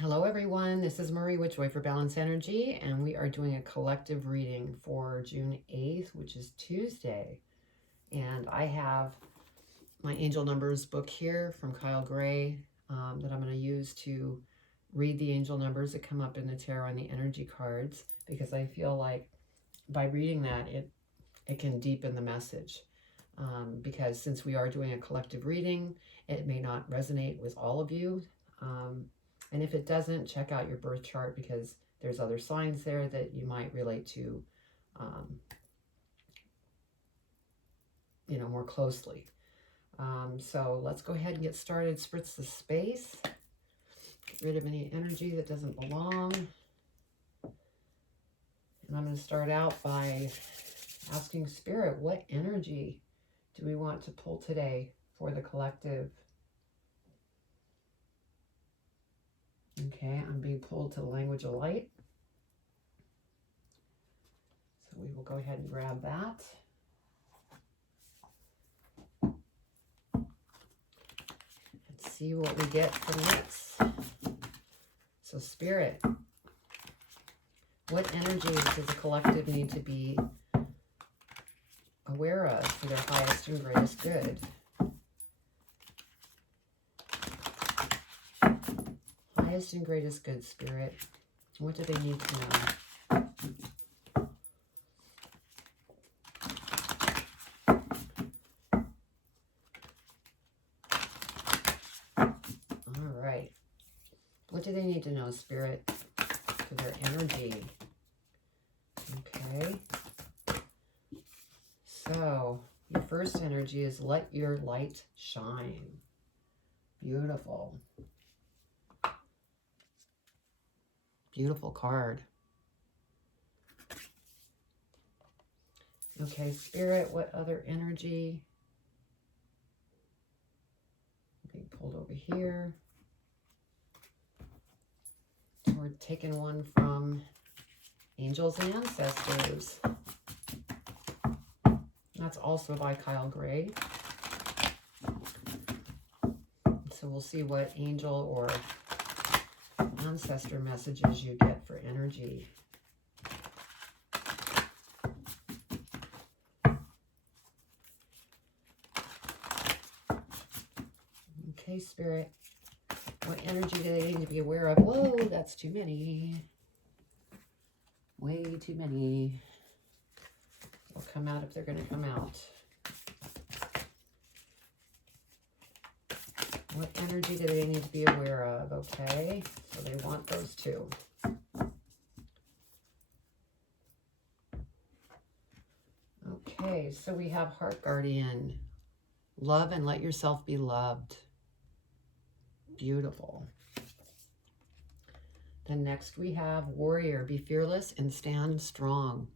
Hello everyone, this is Marie with Joy for Balance Energy, and we are doing a collective reading for June 8th, which is Tuesday. And I have my angel numbers book here from Kyle Gray that I'm going to use to read the angel numbers that come up in the tarot and the energy cards, because I feel like by reading that it can deepen the message. Because since we are doing a collective reading, it may not resonate with all of you. And if it doesn't, check out your birth chart, because there's other signs there that you might relate to, more closely. So let's go ahead and get started. Spritz the space. Get rid of any energy that doesn't belong. And I'm going to start out by asking Spirit, what energy do we want to pull today for the collective? Okay, I'm being pulled to the language of light. So we will go ahead and grab that. Let's see what we get from this. So Spirit, what energies does the collective need to be aware of for their highest and greatest good? Highest and greatest good, Spirit. What do they need to know? All right. What do they need to know, Spirit, for their energy? Okay. So, your first energy is let your light shine. Beautiful. Beautiful card. Okay, Spirit, what other energy? Being pulled over here. So we're taking one from Angels and Ancestors. That's also by Kyle Gray. So we'll see what angel or ancestor messages you get for energy. Okay, Spirit, what energy do they need to be aware of? Whoa, that's too many. Way too many. They'll come out if they're going to come out. What energy do they need to be aware of? Okay, so they want those two. Okay, so we have Heart Guardian. Love and let yourself be loved. Beautiful. Then next we have Warrior. Be fearless and stand strong.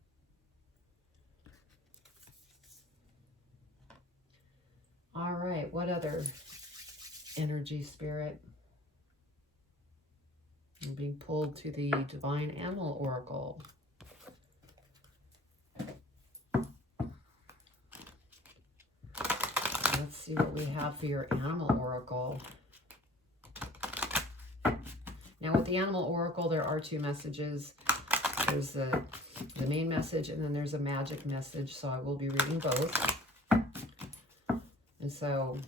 All right, what other energy, Spirit? I'm being pulled to the Divine Animal Oracle. Let's see what we have for your Animal Oracle. Now with the Animal Oracle, there are two messages. There's the main message, and then there's a magic message, so I will be reading both. And so,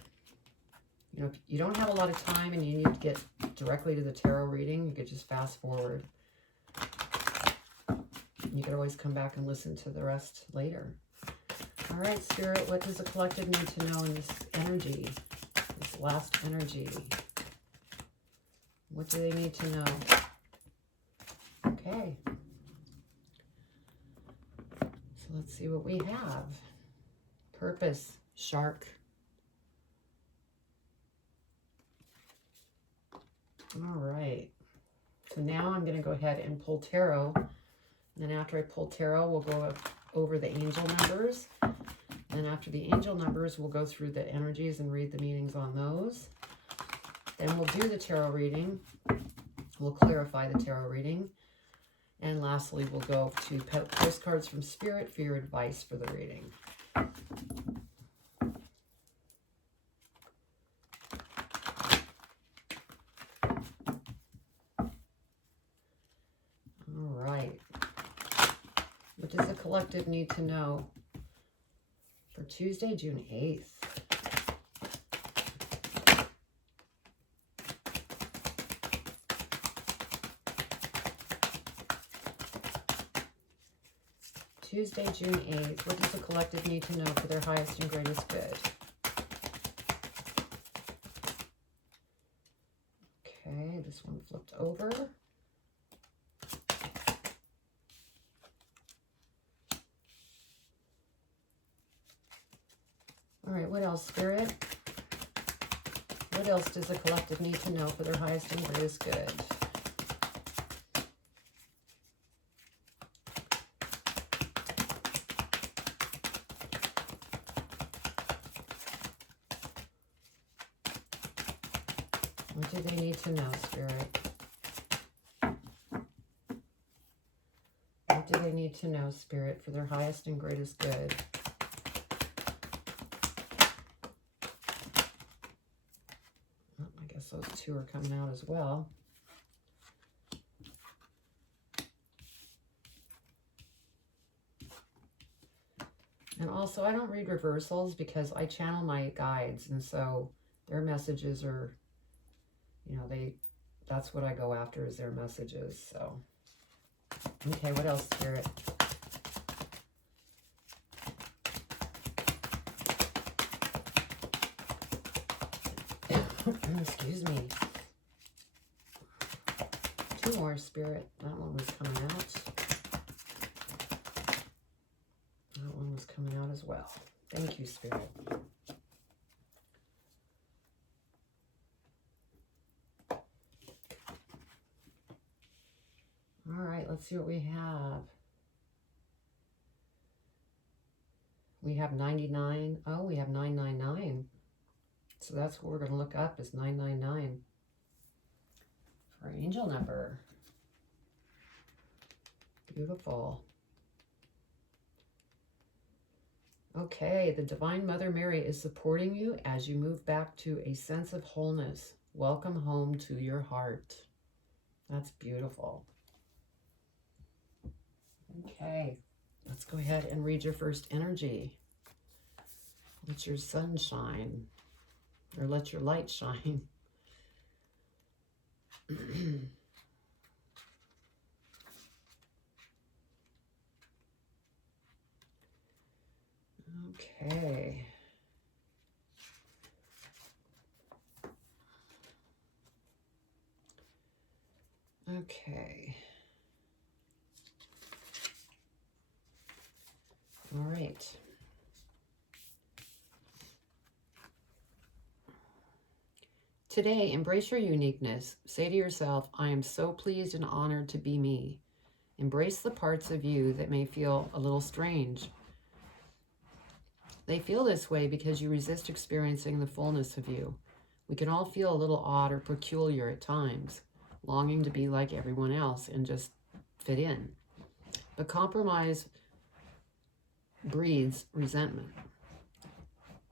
if you don't have a lot of time and you need to get directly to the tarot reading, you could just fast forward. You could always come back and listen to the rest later. All right, Spirit, what does the collective need to know in this energy, this last energy? What do they need to know? Okay. So let's see what we have. Purpose, shark. All right. So now I'm going to go ahead and pull tarot. And then after I pull tarot, we'll go over the angel numbers. And after the angel numbers, we'll go through the energies and read the meanings on those. Then we'll do the tarot reading. We'll clarify the tarot reading. And lastly, we'll go to postcards from Spirit for your advice for the reading. collective need to know for Tuesday, June 8th? Tuesday, June 8th. What does the collective need to know for their highest and greatest good? Okay, this one flipped over. All right, what else, Spirit? What else does the collective need to know for their highest and greatest good? What do they need to know, Spirit? What do they need to know, Spirit, for their highest and greatest good? Oh, I guess those two are coming out as well. And also, I don't read reversals because I channel my guides, and so their messages are, you know, that's what I go after, is their messages. So, okay, what else, Spirit? Excuse me. Two more, Spirit. That one was coming out. That one was coming out as well. Thank you, Spirit. All right, let's see what we have. We have 99. Oh, we have 999. So that's what we're going to look up, is 999 for angel number. Beautiful. Okay, the Divine Mother Mary is supporting you as you move back to a sense of wholeness. Welcome home to your heart. That's beautiful. Okay, let's go ahead and read your first energy. Let your sun shine, or let your light shine. Okay. Okay. All right. Today, embrace your uniqueness. Say to yourself, I am so pleased and honored to be me. Embrace the parts of you that may feel a little strange. They feel this way because you resist experiencing the fullness of you. We can all feel a little odd or peculiar at times, longing to be like everyone else and just fit in. But compromise breeds resentment.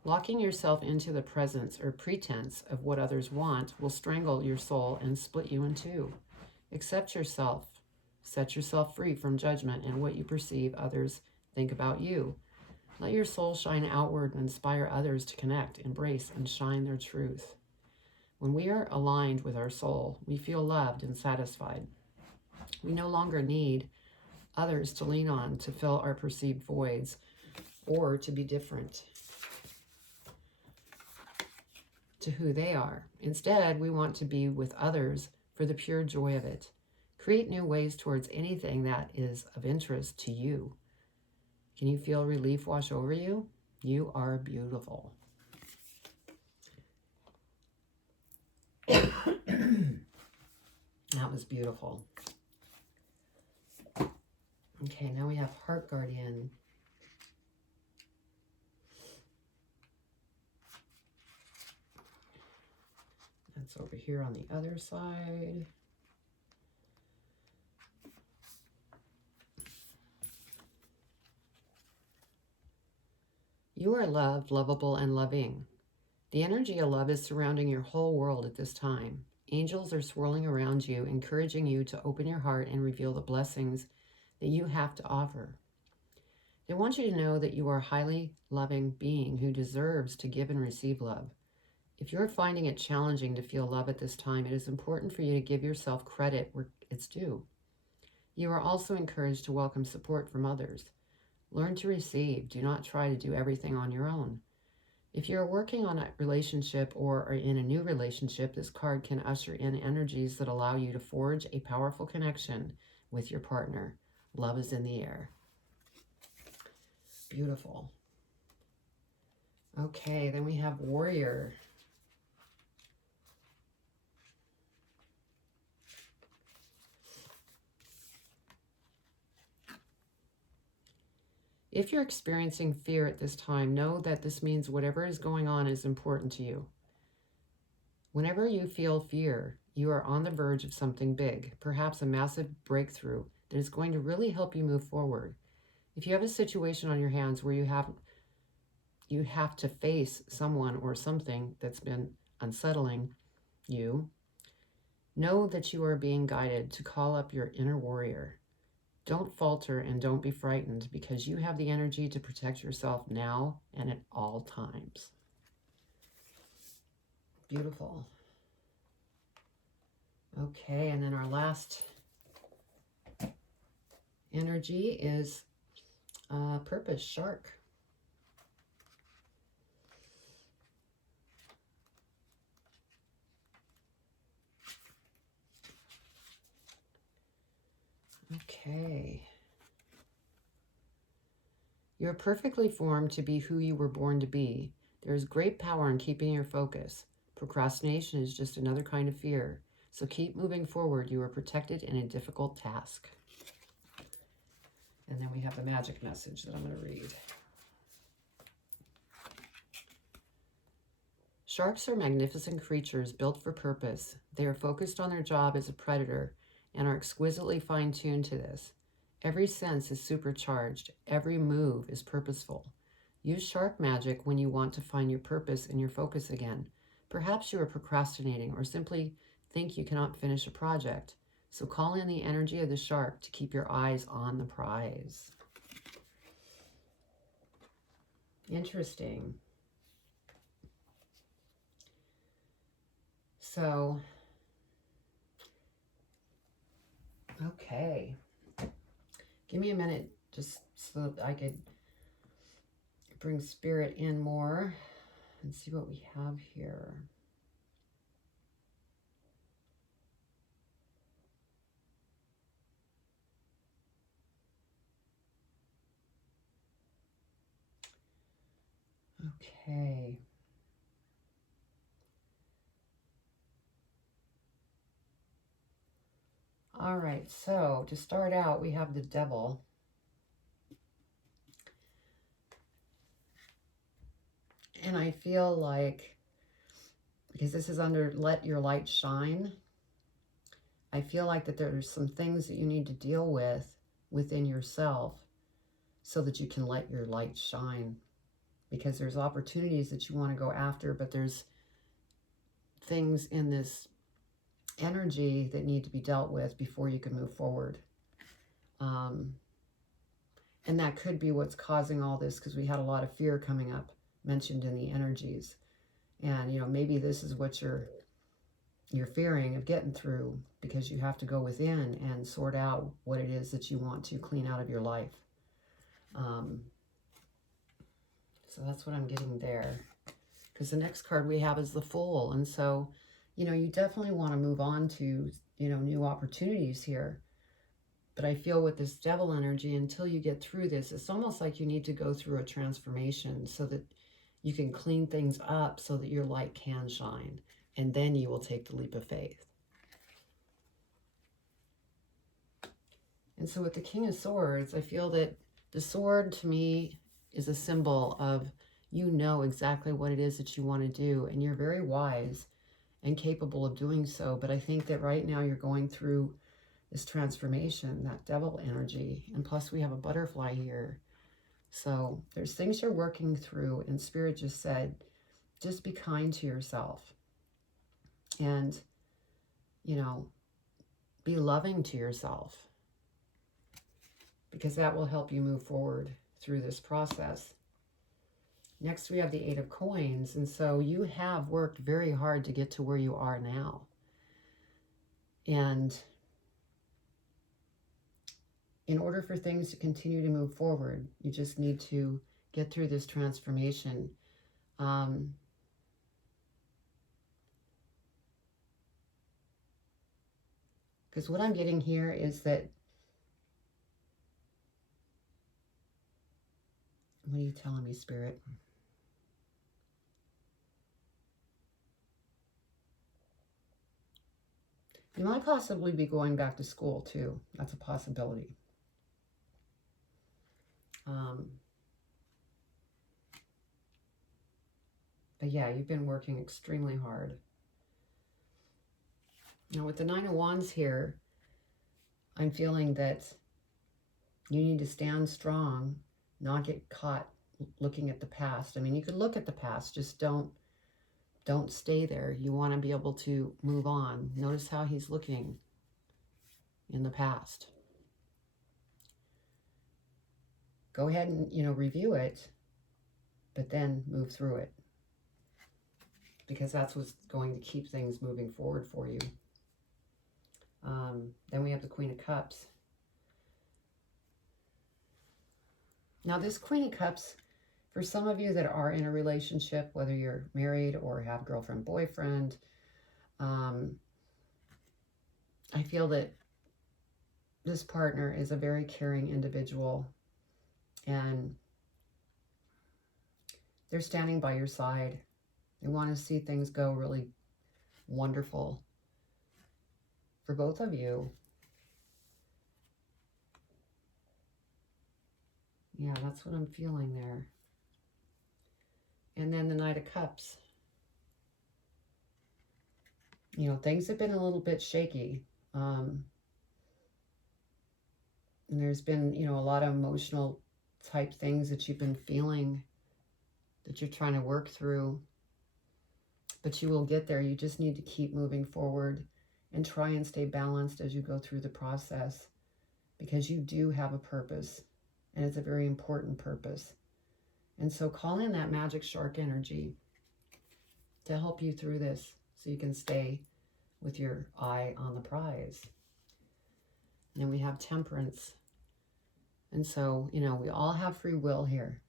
Locking yourself into the presence or pretense of what others want will strangle your soul and split you in two. Accept yourself. Set yourself free from judgment and what you perceive others think about you. Let your soul shine outward and inspire others to connect, embrace, and shine their truth. When we are aligned with our soul, we feel loved and satisfied. We no longer need others to lean on to fill our perceived voids or to be different to who they are. Instead, we want to be with others for the pure joy of it. Create new ways towards anything that is of interest to you. Can you feel relief wash over you? You are beautiful. That was beautiful. Okay, now we have Heart Guardian. That's over here on the other side. You are loved, lovable, and loving. The energy of love is surrounding your whole world at this time. Angels are swirling around you, encouraging you to open your heart and reveal the blessings that you have to offer. They want you to know that you are a highly loving being who deserves to give and receive love. If you're finding it challenging to feel love at this time, it is important for you to give yourself credit where it's due. You are also encouraged to welcome support from others. Learn to receive. Do not try to do everything on your own. If you're working on a relationship or are in a new relationship, this card can usher in energies that allow you to forge a powerful connection with your partner. Love is in the air. Beautiful. Okay, then we have Warrior. If you're experiencing fear at this time, know that this means whatever is going on is important to you. Whenever you feel fear, you are on the verge of something big, perhaps a massive breakthrough that is going to really help you move forward. If you have a situation on your hands where you have to face someone or something that's been unsettling you, know that you are being guided to call up your inner warrior. Don't falter and don't be frightened, because you have the energy to protect yourself now and at all times. Beautiful. Okay, and then our last energy is Purpose, Shark. Okay. You're perfectly formed to be who you were born to be. There is great power in keeping your focus. Procrastination is just another kind of fear. So keep moving forward. You are protected in a difficult task. And then we have the magic message that I'm going to read. Sharks are magnificent creatures built for purpose. They are focused on their job as a predator and are exquisitely fine-tuned to this. Every sense is supercharged. Every move is purposeful. Use shark magic when you want to find your purpose and your focus again. Perhaps you are procrastinating or simply think you cannot finish a project. So call in the energy of the shark to keep your eyes on the prize. Interesting. So, okay. Give me a minute just so that I could bring spirit in more and see what we have here. Okay. All right, so to start out, we have the Devil. And I feel like, because this is under Let Your Light Shine, I feel like that there's some things that you need to deal with within yourself so that you can let your light shine. Because there's opportunities that you want to go after, but there's things in this energy that need to be dealt with before you can move forward. And that could be what's causing all this, because we had a lot of fear coming up mentioned in the energies. And, you know, maybe this is what you're fearing of getting through, because you have to go within and sort out what it is that you want to clean out of your life. So that's what I'm getting there. Because the next card we have is the Fool. And so, you know, you definitely want to move on to, you know, new opportunities here. But I feel with this Devil energy, until you get through this, it's almost like you need to go through a transformation so that you can clean things up so that your light can shine. And then you will take the leap of faith. And so with the King of Swords, I feel that the sword to me is a symbol of, you know exactly what it is that you want to do, and you're very wise and capable of doing so. But I think that right now you're going through this transformation, that Devil energy, and plus we have a butterfly here. So there's things you're working through, and Spirit just said, just be kind to yourself. And, you know, be loving to yourself, because that will help you move forward through this process. Next, we have the Eight of Coins. And so you have worked very hard to get to where you are now. And in order for things to continue to move forward, you just need to get through this transformation. Because what I'm getting here is that, what are you telling me, Spirit? You might possibly be going back to school too. That's a possibility. But yeah, you've been working extremely hard. Now with the Nine of Wands here, I'm feeling that you need to stand strong, not get caught looking at the past. I mean, you could look at the past, just don't stay there. You want to be able to move on. Notice how he's looking in the past. Go ahead and, review it, but then move through it. Because that's what's going to keep things moving forward for you. Then we have the Queen of Cups. Now this Queen of Cups, for some of you that are in a relationship, whether you're married or have girlfriend, boyfriend, I feel that this partner is a very caring individual, and they're standing by your side. They want to see things go really wonderful for both of you. Yeah, that's what I'm feeling there. And then the Knight of Cups. Things have been a little bit shaky. And there's been, a lot of emotional type things that you've been feeling, that you're trying to work through. But you will get there. You just need to keep moving forward and try and stay balanced as you go through the process, because you do have a purpose, and it's a very important purpose. And so call in that magic shark energy to help you through this so you can stay with your eye on the prize. And then we have Temperance. And so, we all have free will here.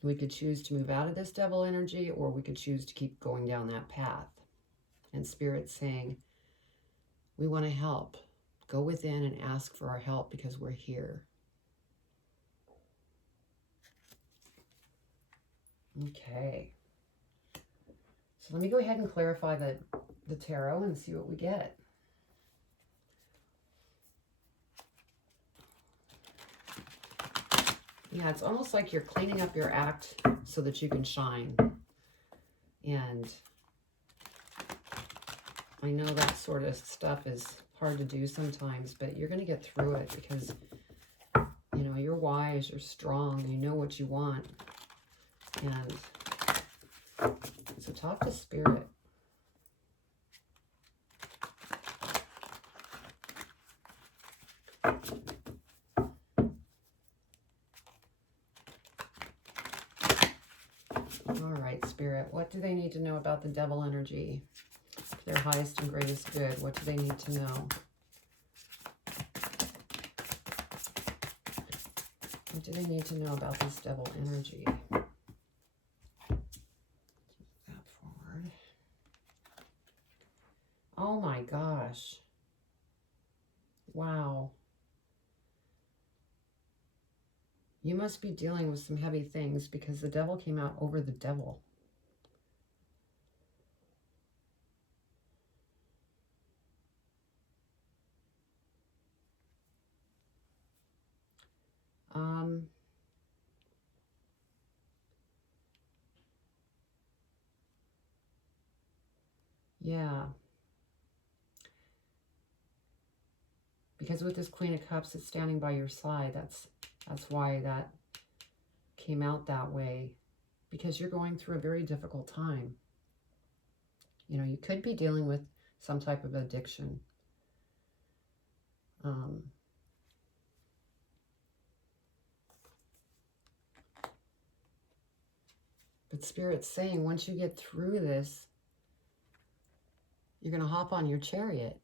We could choose to move out of this devil energy, or we could choose to keep going down that path. And Spirit's saying, we want to help. Go within and ask for our help, because we're here. Okay. So let me go ahead and clarify the tarot and see what we get. Yeah, it's almost like you're cleaning up your act so that you can shine. And I know that sort of stuff is hard to do sometimes, but you're going to get through it because, you're wise, you're strong, you know what you want. And so talk to Spirit. All right, Spirit, what do they need to know about the devil energy? Their highest and greatest good. What do they need to know? What do they need to know about this devil energy? That forward. Oh my gosh. Wow. You must be dealing with some heavy things, because the devil came out over the devil. Yeah. Because with this Queen of Cups, it's standing by your side. That's why that came out that way. Because you're going through a very difficult time. You could be dealing with some type of addiction. But Spirit's saying once you get through this, you're going to hop on your chariot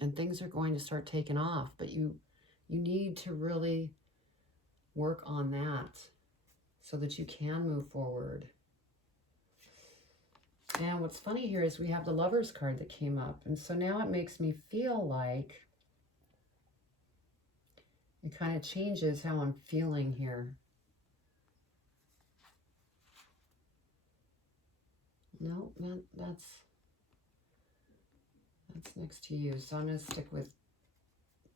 and things are going to start taking off. But you need to really work on that so that you can move forward. And what's funny here is we have the Lovers card that came up. And so now it makes me feel like it kind of changes how I'm feeling here. No, that's next to you. So I'm going to stick with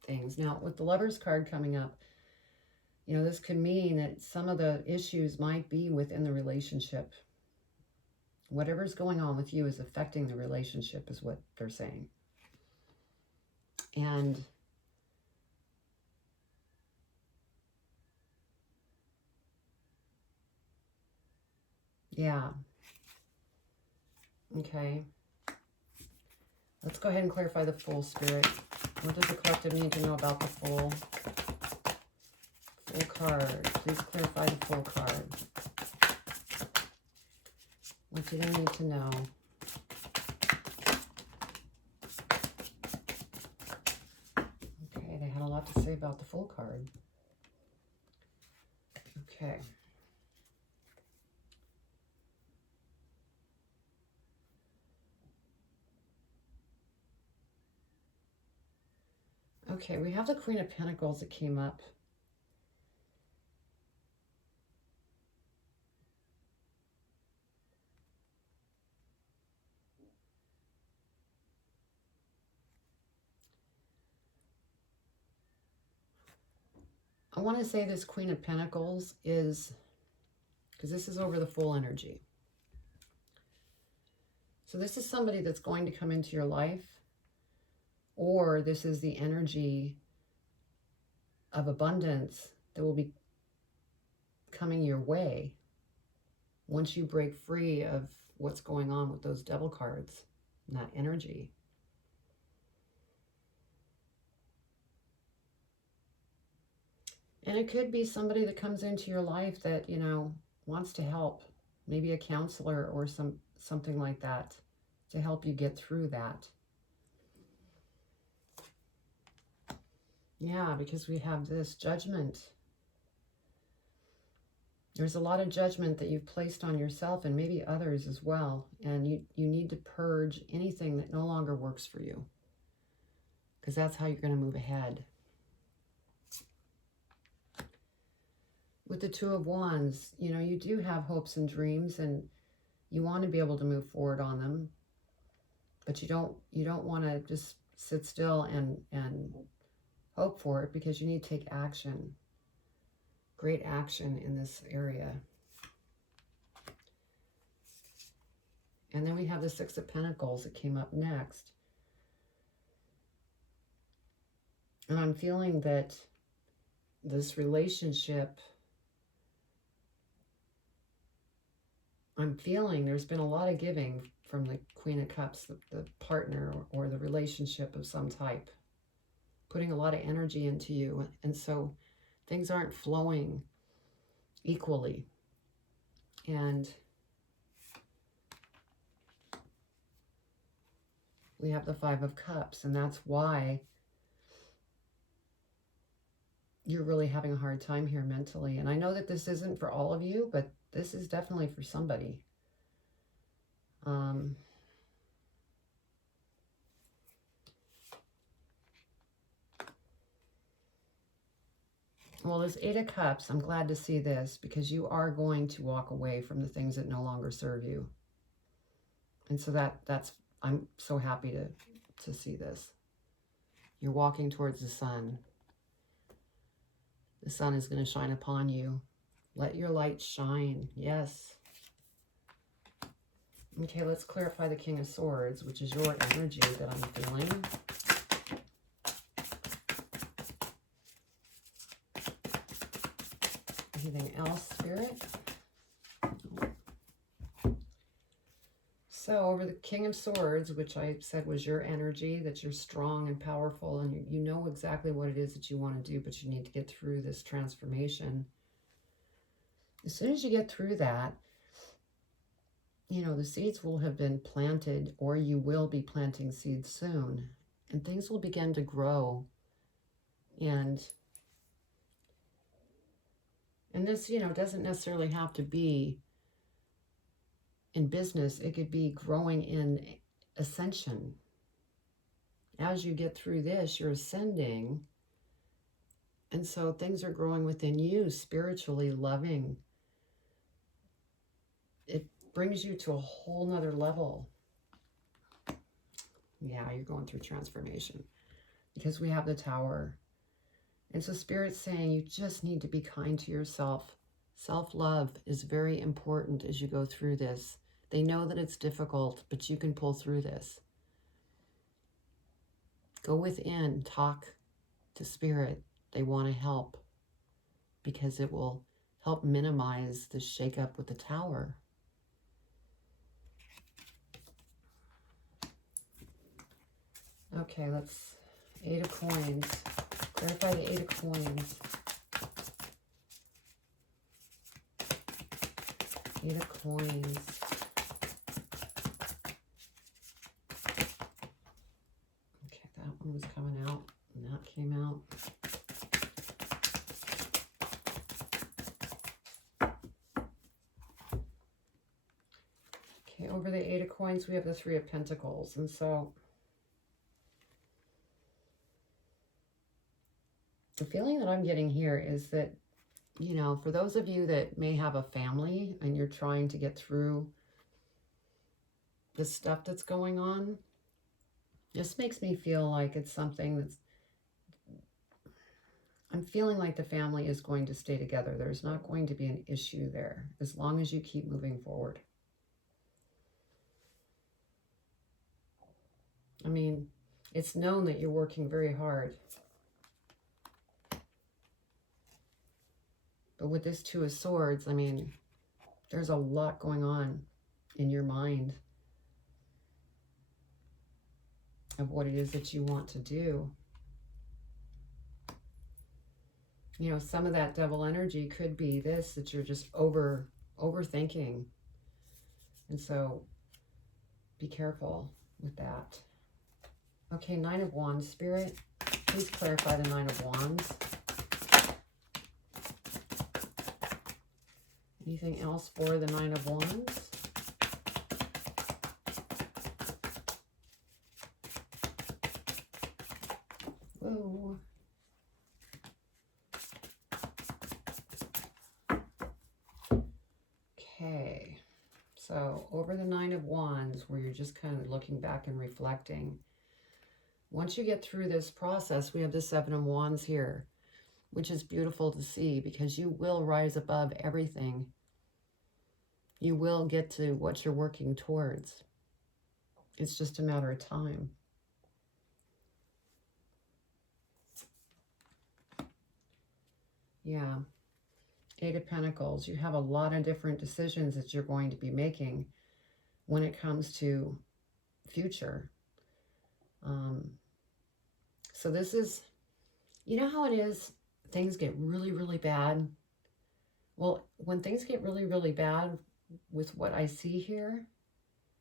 things. Now, with the Lovers card coming up, you know, this could mean that some of the issues might be within the relationship. Whatever's going on with you is affecting the relationship, is what they're saying. And yeah. Okay. Let's go ahead and clarify the Fool, Spirit. What does the collective need to know about the Fool? Fool card. Please clarify the Fool card. What do they need to know? Okay, they had a lot to say about the Fool card. Okay. Okay, we have the Queen of Pentacles that came up. I want to say this Queen of Pentacles is, because this is over the Fool energy. So this is somebody that's going to come into your life, or this is the energy of abundance that will be coming your way once you break free of what's going on with those devil cards and that energy. And it could be somebody that comes into your life that, you know, wants to help, maybe a counselor or something like that to help you get through that. Yeah, because we have this Judgment. There's a lot of judgment that you've placed on yourself and maybe others as well. And you need to purge anything that no longer works for you, because that's how you're going to move ahead. With the Two of Wands, you know, you do have hopes and dreams and you want to be able to move forward on them, but you don't want to just sit still and hope for it, because you need to take action. Great action in this area. And then we have the Six of Pentacles that came up next. And I'm feeling that this relationship, I'm feeling there's been a lot of giving from the Queen of Cups, the partner or the relationship of some type, putting a lot of energy into you. And so things aren't flowing equally. And we have the Five of Cups, and that's why you're really having a hard time here mentally. And I know that this isn't for all of you, but this is definitely for somebody. Well, this Eight of Cups, I'm glad to see this, because you are going to walk away from the things that no longer serve you. And so that's, I'm so happy to see this. You're walking towards the sun. The sun is going to shine upon you. Let your light shine. Yes. Okay, let's clarify the King of Swords, which is your energy that I'm feeling. Anything else, Spirit? So over the King of Swords, which I said was your energy, that you're strong and powerful and you know exactly what it is that you want to do, but you need to get through this transformation. As soon as you get through that, you know, the seeds will have been planted, or you will be planting seeds soon, and things will begin to grow. And this, you know, doesn't necessarily have to be in business. It could be growing in ascension. As you get through this, you're ascending. And so things are growing within you, spiritually, loving. It brings you to a whole nother level. Yeah, you're going through transformation because we have the Tower. And so Spirit's saying you just need to be kind to yourself. Self-love is very important as you go through this. They know that it's difficult, but you can pull through this. Go within, talk to Spirit. They want to help because it will help minimize the shakeup with the Tower. Okay, let's, 8 of coins. Clarify the 8 of coins. 8 of coins. Okay, that one was coming out, and that came out. Okay, over the 8 of coins, we have the 3 of Pentacles, and so the feeling that I'm getting here is that, you know, for those of you that may have a family and you're trying to get through the stuff that's going on, this makes me feel like it's something that's, I'm feeling like the family is going to stay together. There's not going to be an issue there as long as you keep moving forward. I mean, it's known that you're working very hard. But with this 2 of Swords, I mean, there's a lot going on in your mind of what it is that you want to do. You know, some of that Devil energy could be this, that you're just overthinking. And so be careful with that. Okay, 9 of Wands. Spirit, please clarify the 9 of Wands. Anything else for the 9 of Wands? Whoa. Okay. So over the 9 of Wands, where you're just kind of looking back and reflecting. Once you get through this process, we have the 7 of Wands here, which is beautiful to see because you will rise above everything. You will get to what you're working towards. It's just a matter of time. Yeah. 8 of Pentacles. You have a lot of different decisions that you're going to be making when it comes to future. So this is, you know how it is, things get really, really bad. Well, when things get really, really bad, with what I see here,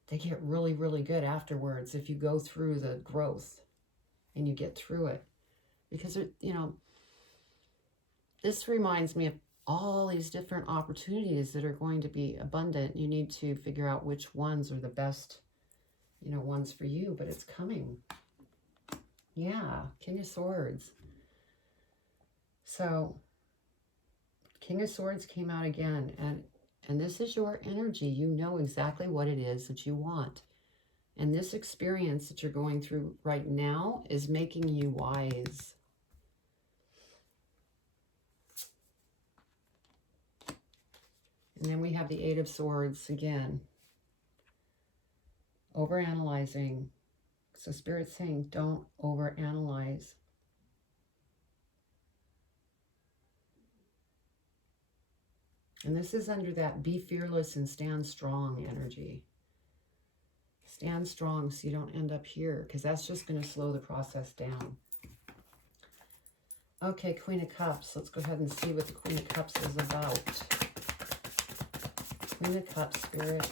they get really, really good afterwards if you go through the growth and you get through it. Because, you know, this reminds me of all these different opportunities that are going to be abundant. You need to figure out which ones are the best, you know, ones for you, but it's coming. Yeah, King of Swords. So, King of Swords came out again, and this is your energy. You know exactly what it is that you want. And this experience that you're going through right now is making you wise. And then we have the 8 of Swords again. Overanalyzing. So Spirit's saying, don't overanalyze. And this is under that be fearless and stand strong energy. Stand strong so you don't end up here, because that's just going to slow the process down. Okay, Queen of Cups. Let's go ahead and see what the Queen of Cups is about. Queen of Cups, Spirit.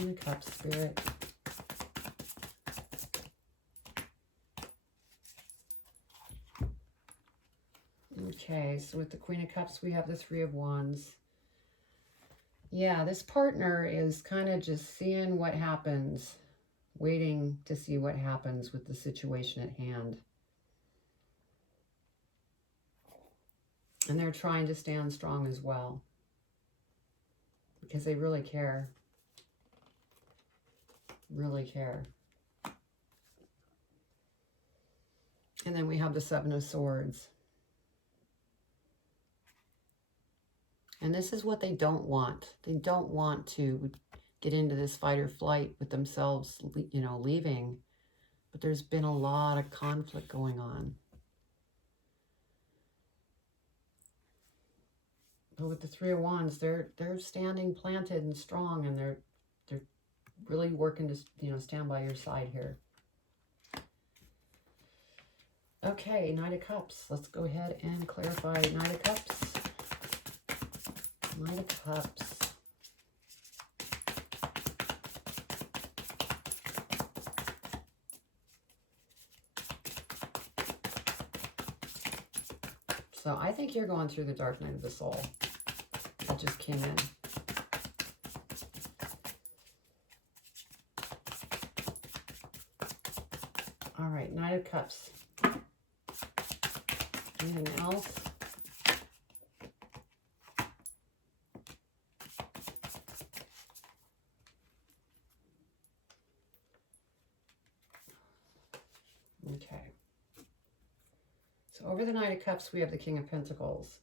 Queen of Cups, Spirit. Okay, so with the Queen of Cups, we have the Three of Wands. Yeah, this partner is kind of just seeing what happens, waiting to see what happens with the situation at hand. And they're trying to stand strong as well, because they really care. Really care. And then we have the Seven of Swords. And this is what they don't want. They don't want to get into this fight or flight with themselves, you know, leaving. But there's been a lot of conflict going on. But with the Three of Wands, they're standing planted and strong, and they're really working to, you know, stand by your side here. Okay, Knight of Cups. Let's go ahead and clarify Knight of Cups. Knight of Cups. So I think you're going through the dark night of the soul. That just came in. All right, Knight of Cups. Anything else? Okay. So over the Knight of Cups, we have the King of Pentacles.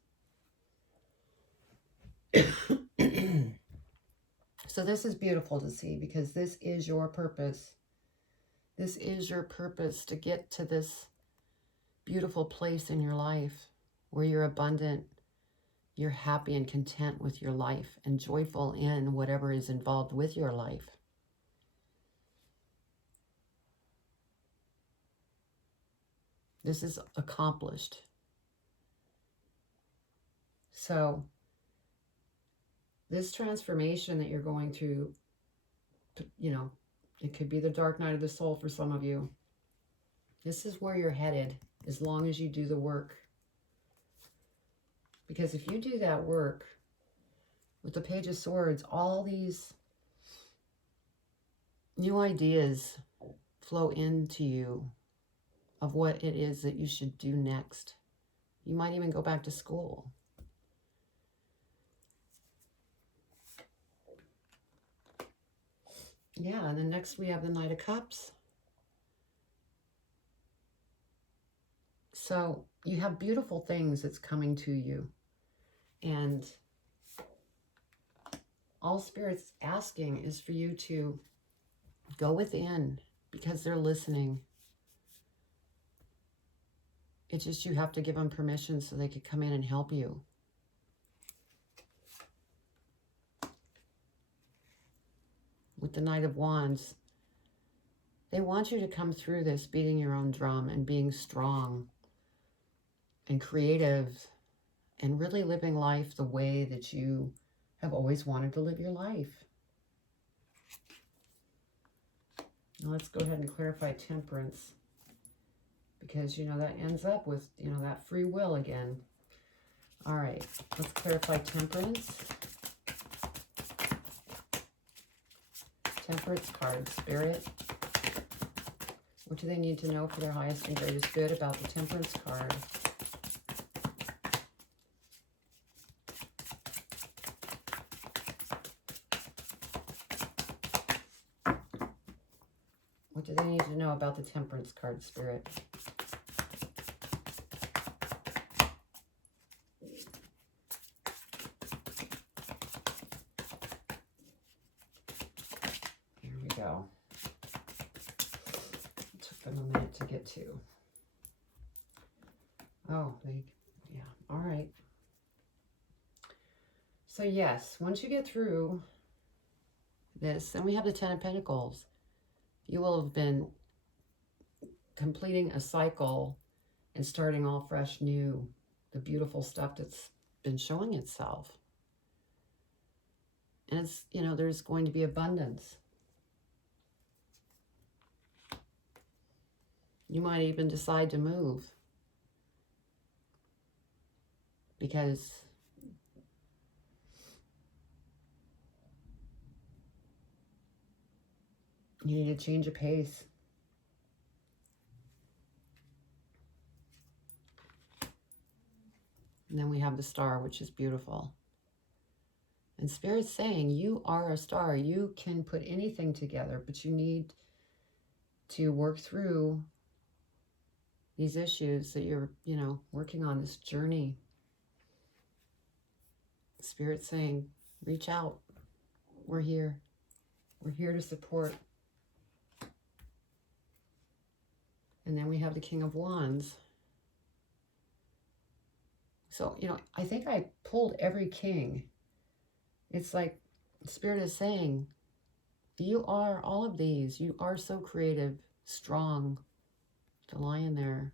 So this is beautiful to see, because this is your purpose. This is your purpose, to get to this beautiful place in your life where you're abundant, you're happy and content with your life, and joyful in whatever is involved with your life. This is accomplished. So this transformation that you're going through, you know, it could be the dark night of the soul for some of you. This is where you're headed, as long as you do the work. Because if you do that work, with the Page of Swords, all these new ideas flow into you of what it is that you should do next. You might even go back to school. Yeah, and then next we have the Knight of Cups. So you have beautiful things that's coming to you. And all Spirit's asking is for you to go within, because they're listening. It's just you have to give them permission so they could come in and help you. With the Knight of Wands, they want you to come through this beating your own drum and being strong and creative and really living life the way that you have always wanted to live your life. Now let's go ahead and clarify Temperance, because, you know, that ends up with, you know, that free will again. All right, let's clarify Temperance. Temperance card, Spirit. What do they need to know for their highest and greatest good about the Temperance card? What do they need to know about the Temperance card, Spirit? Go. It took them a minute to get to. Oh, yeah, all right. So yes, once you get through this, and we have the Ten of Pentacles, you will have been completing a cycle and starting all fresh new, the beautiful stuff that's been showing itself. And it's, you know, there's going to be abundance. You might even decide to move because you need a change of pace. And then we have the star, which is beautiful. And Spirit's saying you are a star. You can put anything together, but you need to work through these issues that you're, working on, this journey. Spirit's saying, reach out. We're here. We're here to support. And then we have the King of Wands. So, I think I pulled every king. It's like Spirit is saying, you are all of these. You are so creative, strong. The lion there.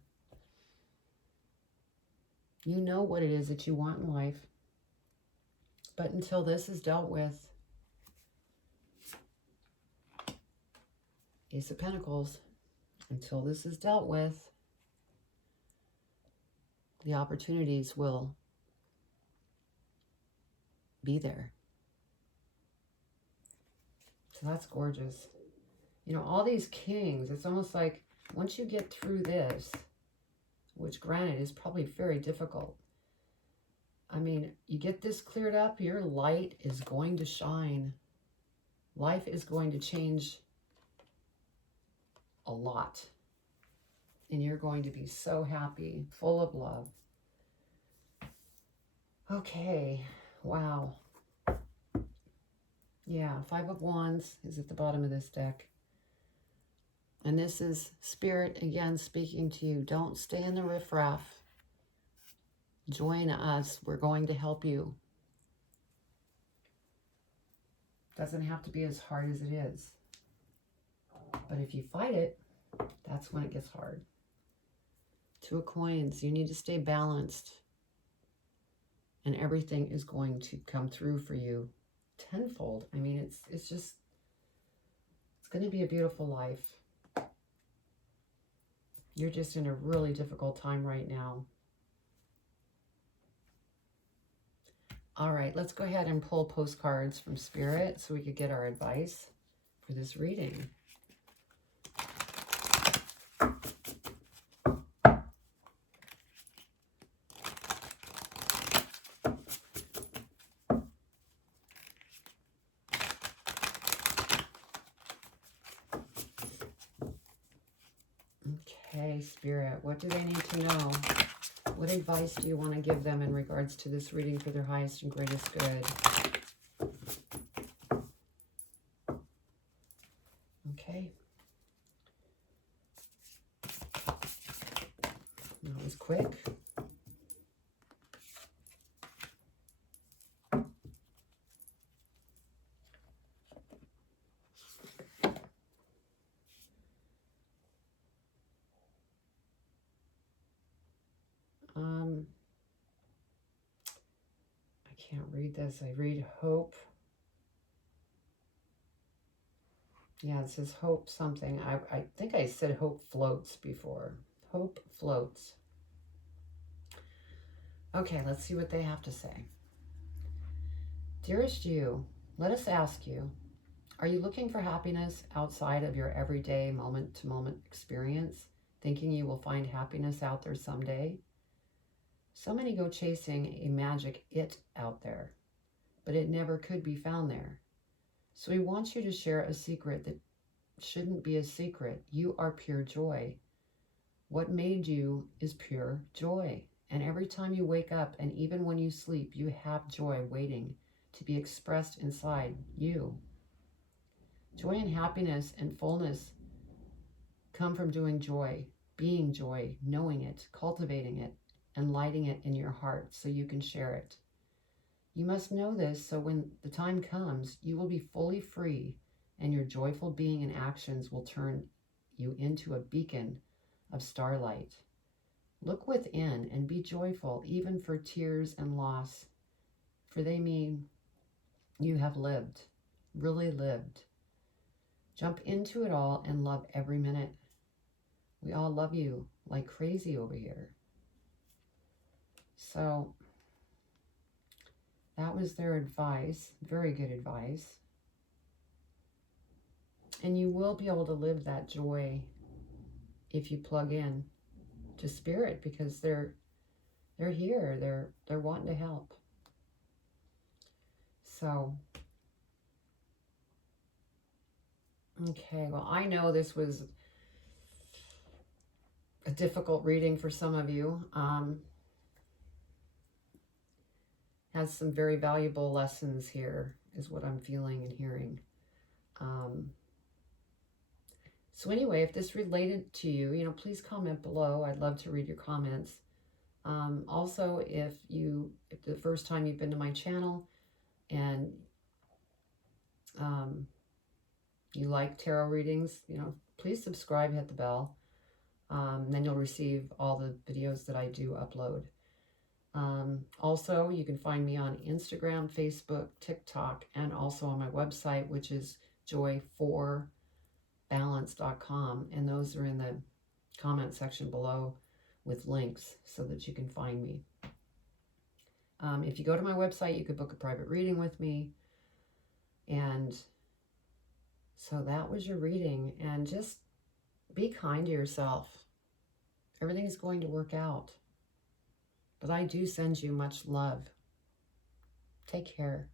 You know what it is that you want in life. But until this is dealt with, Ace of Pentacles, until this is dealt with, the opportunities will be there. So that's gorgeous. All these kings, it's almost like once you get through this, which granted is probably very difficult. I mean, you get this cleared up, your light is going to shine. Life is going to change a lot. And you're going to be so happy, full of love. Okay, wow. Yeah, Five of Wands is at the bottom of this deck. And this is Spirit, again, speaking to you. Don't stay in the riffraff. Join us. We're going to help you. Doesn't have to be as hard as it is. But if you fight it, that's when it gets hard. Two of Coins. You need to stay balanced. And everything is going to come through for you tenfold. I mean, it's going to be a beautiful life. You're just in a really difficult time right now. All right, let's go ahead and pull postcards from Spirit so we could get our advice for this reading. Okay, Spirit, what do they need to know? What advice do you want to give them in regards to this reading for their highest and greatest good? Okay. That was quick. I can't read this. I read hope. Yeah, it says hope something. I think I said hope floats before. Hope floats. Okay, let's see what they have to say. Dearest you, let us ask you, are you looking for happiness outside of your everyday moment-to-moment experience, thinking you will find happiness out there someday? So many go chasing a magic it out there, but it never could be found there. So we want you to share a secret that shouldn't be a secret. You are pure joy. What made you is pure joy. And every time you wake up and even when you sleep, you have joy waiting to be expressed inside you. Joy and happiness and fullness come from doing joy, being joy, knowing it, cultivating it, and lighting it in your heart so you can share it. You must know this so when the time comes, you will be fully free and your joyful being and actions will turn you into a beacon of starlight. Look within and be joyful even for tears and loss, for they mean you have lived, really lived. Jump into it all and love every minute. We all love you like crazy over here. So that was their advice. Very good advice. And you will be able to live that joy if you plug in to spirit, because they're here. They're wanting to help. So okay, well, I know this was a difficult reading for some of you. Has some very valuable lessons here, is what I'm feeling and hearing. So anyway, if this related to you, please comment below. I'd love to read your comments. Also, if the first time you've been to my channel and you like tarot readings, please subscribe, hit the bell. Then you'll receive all the videos that I do upload. Also, you can find me on Instagram, Facebook, TikTok, and also on my website, which is joy4balance.com. And those are in the comment section below with links so that you can find me. If you go to my website, you could book a private reading with me. And so that was your reading. And just be kind to yourself. Everything's going to work out. But I do send you much love. Take care.